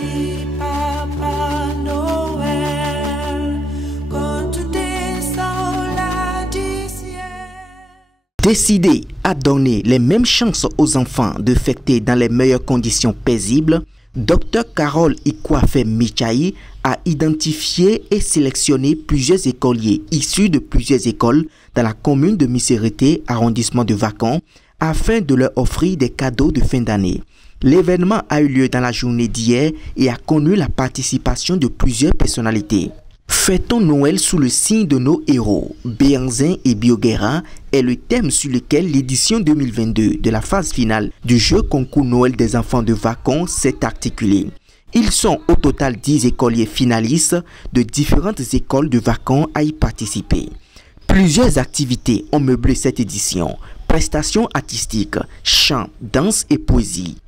Petit Papa Noël, quand tu descends là du ciel. Décidé à donner les mêmes chances aux enfants de fêter dans les meilleures conditions paisibles, Dr Carole Ikwafe Michaï a identifié et sélectionné plusieurs écoliers issus de plusieurs écoles dans la commune de Missérété, arrondissement de Vacon, afin de leur offrir des cadeaux de fin d'année. L'événement a eu lieu dans la journée d'hier et a connu la participation de plusieurs personnalités. Fêtons Noël sous le signe de nos héros, Béanzin et Bioguera est le thème sur lequel l'édition 2022 de la phase finale du jeu concours Noël des enfants de Vacon s'est articulée. Ils sont au total 10 écoliers finalistes de différentes écoles de Vacon à y participer. Plusieurs activités ont meublé cette édition, prestations artistiques, chants, danse et poésie.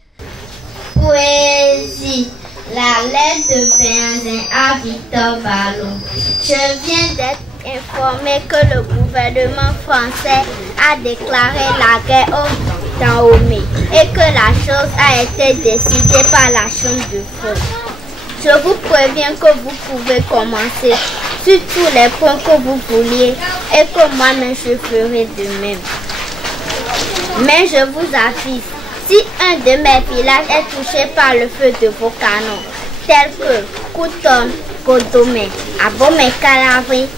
Poésie. La lettre de Béanzin à Victor Vallon. Je viens d'être informé que le gouvernement français a déclaré la guerre au Dahomey et que la chose a été décidée par la Chambre du Fond. Je vous préviens que vous pouvez commencer sur tous les points que vous vouliez et que moi-même je ferai de même. Mais je vous avise, si un de mes villages est touché par le feu de vos canons, tels que Kouton, Godomé, Abomey Calavé,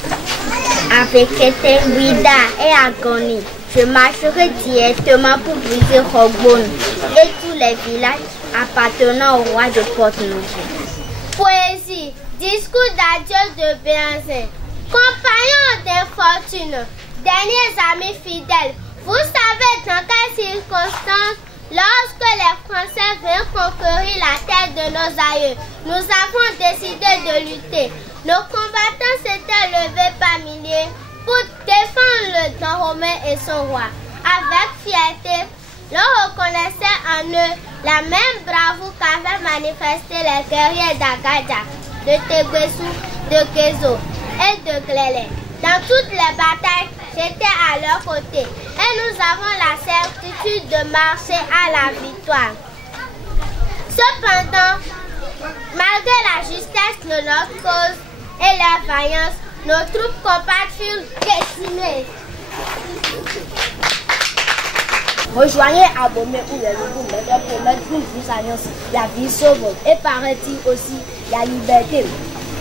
Avekete, Ouida et Agoni, je marcherai directement pour briser Rogbon et tous les villages appartenant au roi de Porte-Nouvelle. Poésie, discours d'adieu de Béanzin. Compagnons d'infortune, derniers amis fidèles, vous savez dans quelles circonstances, lorsque les Français veulent conquérir la terre de nos aïeux, nous avons décidé de lutter. Nos combattants s'étaient levés par milliers pour défendre le Dahomey et son roi. Avec fierté, l'on reconnaissait en eux la même bravoure qu'avaient manifesté les guerriers d'Agadia, de Tegbessou, de Gezo et de Glélé. Dans toutes les batailles, j'étais à leur côté et nous avons la certitude de marcher à la victoire. Cependant, malgré la justesse de notre cause et leur vaillance, nos troupes combattent furent décimées. Rejoignez Abomey où les loups mettaient promettre une douce alliance, la vie sauve et paraît-il aussi la liberté.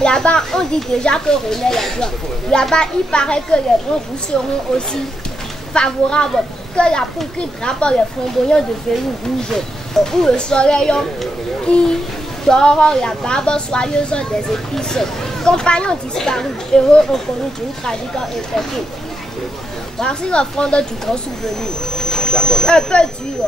Là-bas, on dit déjà que René est blanc. Là-bas, il paraît que les blancs vous seront aussi favorables que la poule qui drape les flamboyants de velours rouge. Où le soleil qui dort la barbe soyeuse des épices. Compagnons disparus, héros inconnus d'une tragique infectée. Voici l'offrande du grand souvenir. Un peu dur.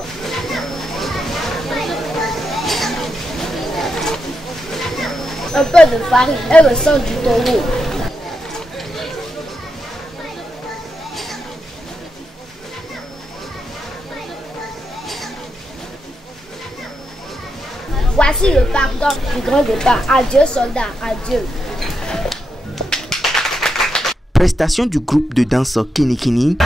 Un peu de farine et le sang du taureau. Voici le pardon du grand départ. Adieu soldats, adieu. Prestation du groupe de danse Kinikini.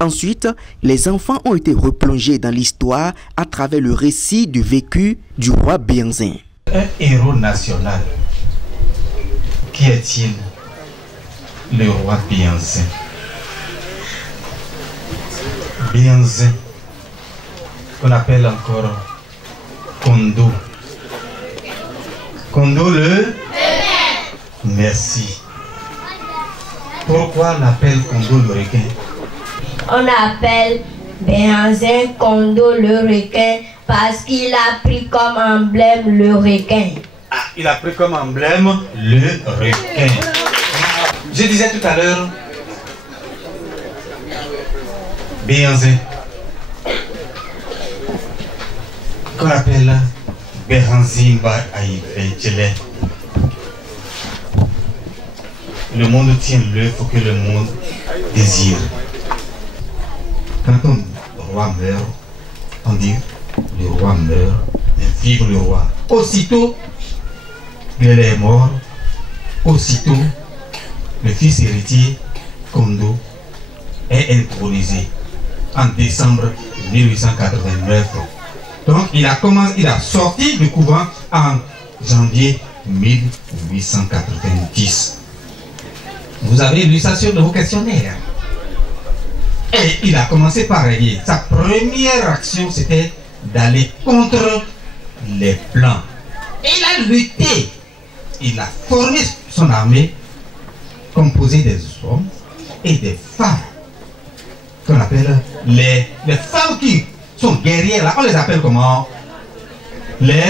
Ensuite, les enfants ont été replongés dans l'histoire à travers le récit du vécu du roi Béanzin. Un héros national. Qui est-il? Le roi Béanzin. Béanzin, qu'on appelle encore Kondo. Kondo le? Merci. Pourquoi l'appelle Kondo le requin? On appelle Béhanzin Kondo le requin parce qu'il a pris comme emblème le requin. Ah, il a pris comme emblème le requin. Je disais tout à l'heure, Béhanzin, qu'on appelle Béhanzimba Aïfetchele. Le monde tient le, faut que le monde désire. Quand un roi meurt, on dit le roi meurt, mais vive le roi. Aussitôt qu'il est mort, aussitôt le fils héritier Kondo est intronisé en décembre 1889. Donc il a sorti du couvent en janvier 1890. Vous avez lu ça sur vos questionnaires. Et il a commencé par régner. Sa première action, c'était d'aller contre les Blancs. Et il a lutté. Il a formé son armée composée des hommes et des femmes. Qu'on appelle les femmes qui sont guerrières. Là, on les appelle comment? Les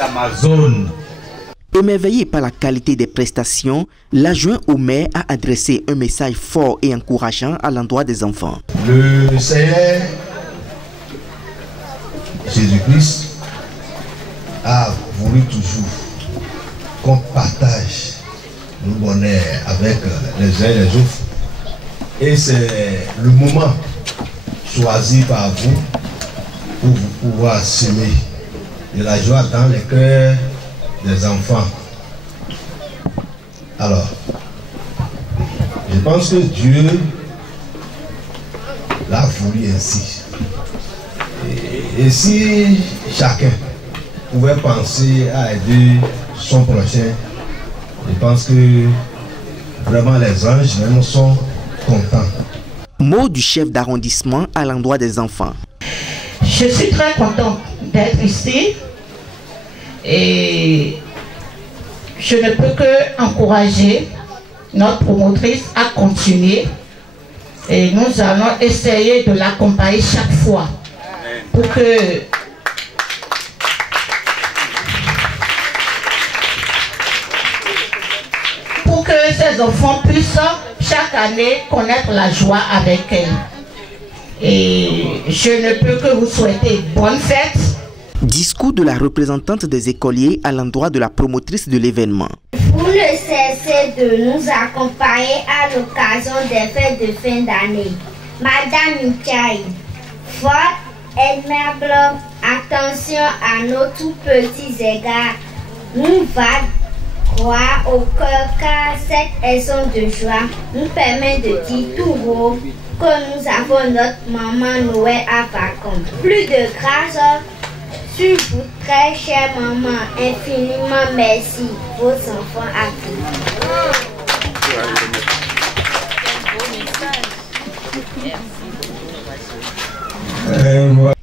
Amazones. Émerveillé par la qualité des prestations, l'adjoint au maire a adressé un message fort et encourageant à l'endroit des enfants. Le Seigneur Jésus-Christ a voulu toujours qu'on partage le bonheur avec les uns et les autres. Et c'est le moment choisi par vous pour vous pouvoir semer de la joie dans les cœurs des enfants. Alors, je pense que Dieu l'a voulu ainsi. Et si chacun pouvait penser à aider son prochain, je pense que vraiment les anges même sont contents. Mot du chef d'arrondissement à l'endroit des enfants. Je suis très contente d'être ici et je ne peux que encourager notre promotrice à continuer et nous allons essayer de l'accompagner chaque fois pour que ces enfants puissent chaque année connaître la joie avec elle. Et je ne peux que vous souhaiter bonne fête. Discours de la représentante des écoliers à l'endroit de la promotrice de l'événement. Vous ne cessez de nous accompagner à l'occasion des fêtes de fin d'année. Madame Michaï, votre aimable attention à nos tout petits égards nous va droit au cœur, car cette action de joie nous permet de dire tout haut que nous avons notre maman Noël à vacances. Plus de grâce sur vous, très chère maman, infiniment merci, vos enfants à tous.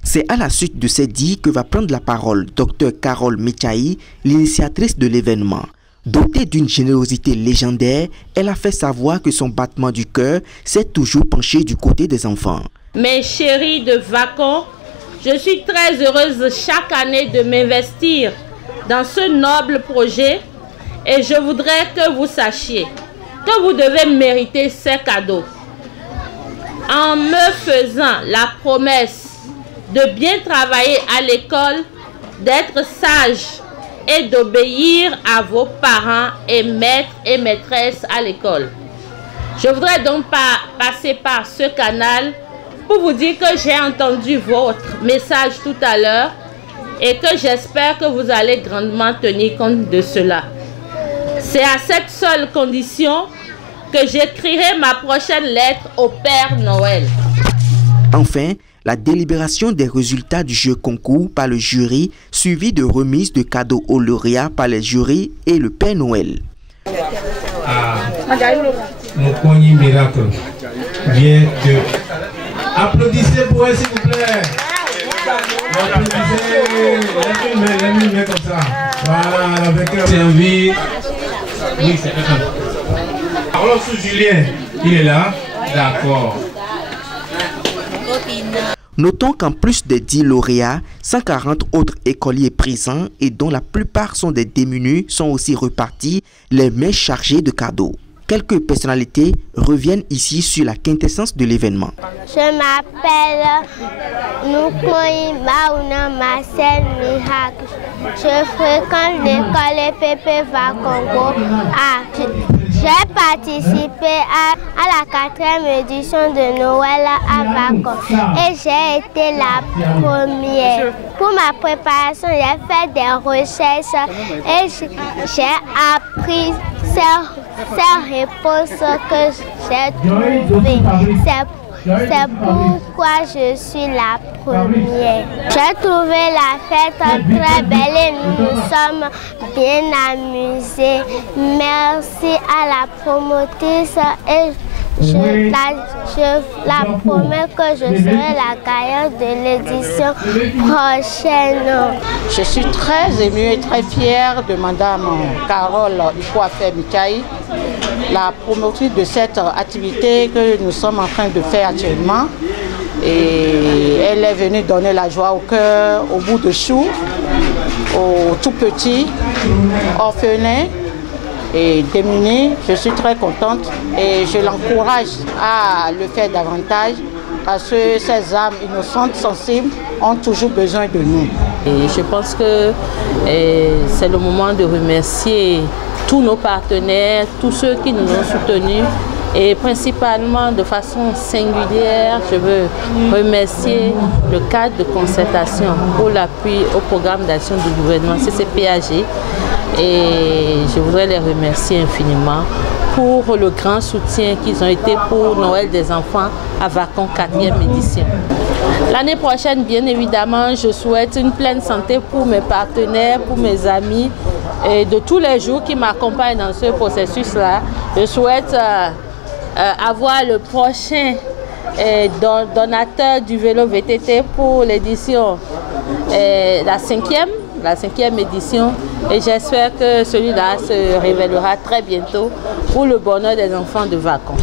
C'est à la suite de ces dits que va prendre la parole Dr Carole Michaï, l'initiatrice de l'événement. Dotée d'une générosité légendaire, elle a fait savoir que son battement du cœur s'est toujours penché du côté des enfants. Mes chéris de vacances, je suis très heureuse chaque année de m'investir dans ce noble projet et je voudrais que vous sachiez que vous devez mériter ces cadeaux. En me faisant la promesse de bien travailler à l'école, d'être sage et d'obéir à vos parents et maîtres et maîtresses à l'école. Je voudrais donc passer par ce canal pour vous dire que j'ai entendu votre message tout à l'heure et que j'espère que vous allez grandement tenir compte de cela. C'est à cette seule condition que j'écrirai ma prochaine lettre au Père Noël. Enfin, la délibération des résultats du jeu concours par le jury, suivi de remise de cadeaux aux lauréats par les jurys et le Père Noël. Mon premier miracle vient de... Applaudissez pour elle, s'il vous plaît. Applaudissez. Laisse-moi comme ça. Voilà, avec servi. Oui, c'est parole sur Julien. Il est là? D'accord. Notons qu'en plus des 10 lauréats, 140 autres écoliers présents et dont la plupart sont des démunis sont aussi repartis les mains chargées de cadeaux. Quelques personnalités reviennent ici sur la quintessence de l'événement. Je m'appelle Nukoyi Maouna Marcel Mihak. Je fréquente l'école EPP Vakongo. J'ai participé à la 4e édition de Noël à Vakon et j'ai été la première. Pour ma préparation, j'ai fait des recherches et j'ai appris ces réponses que j'ai trouvées. C'est pourquoi je suis la première. J'ai trouvé la fête très belle et nous nous sommes bien amusés. Merci à la promotrice et je la promets que je serai la gagnante de l'édition prochaine. Je suis très émue et très fière de Madame Carole Ikwafe Michaï, la promotrice de cette activité que nous sommes en train de faire actuellement. Et elle est venue donner la joie au cœur, au bout de chou, aux tout petits, orphelins et démunis. Je suis très contente et je l'encourage à le faire davantage parce que ces âmes innocentes, sensibles, ont toujours besoin de nous. Et je pense que c'est le moment de remercier tous nos partenaires, tous ceux qui nous ont soutenus et principalement de façon singulière, je veux remercier le cadre de concertation pour l'appui au programme d'action du gouvernement CCPAG et je voudrais les remercier infiniment pour le grand soutien qu'ils ont été pour Noël des enfants à Vakon 4e édition. L'année prochaine, bien évidemment, je souhaite une pleine santé pour mes partenaires, pour mes amis et de tous les jours qui m'accompagnent dans ce processus-là. Je souhaite avoir le prochain donateur du vélo VTT pour l'édition, la 5e édition, et j'espère que celui-là se révélera très bientôt pour le bonheur des enfants de Vakon.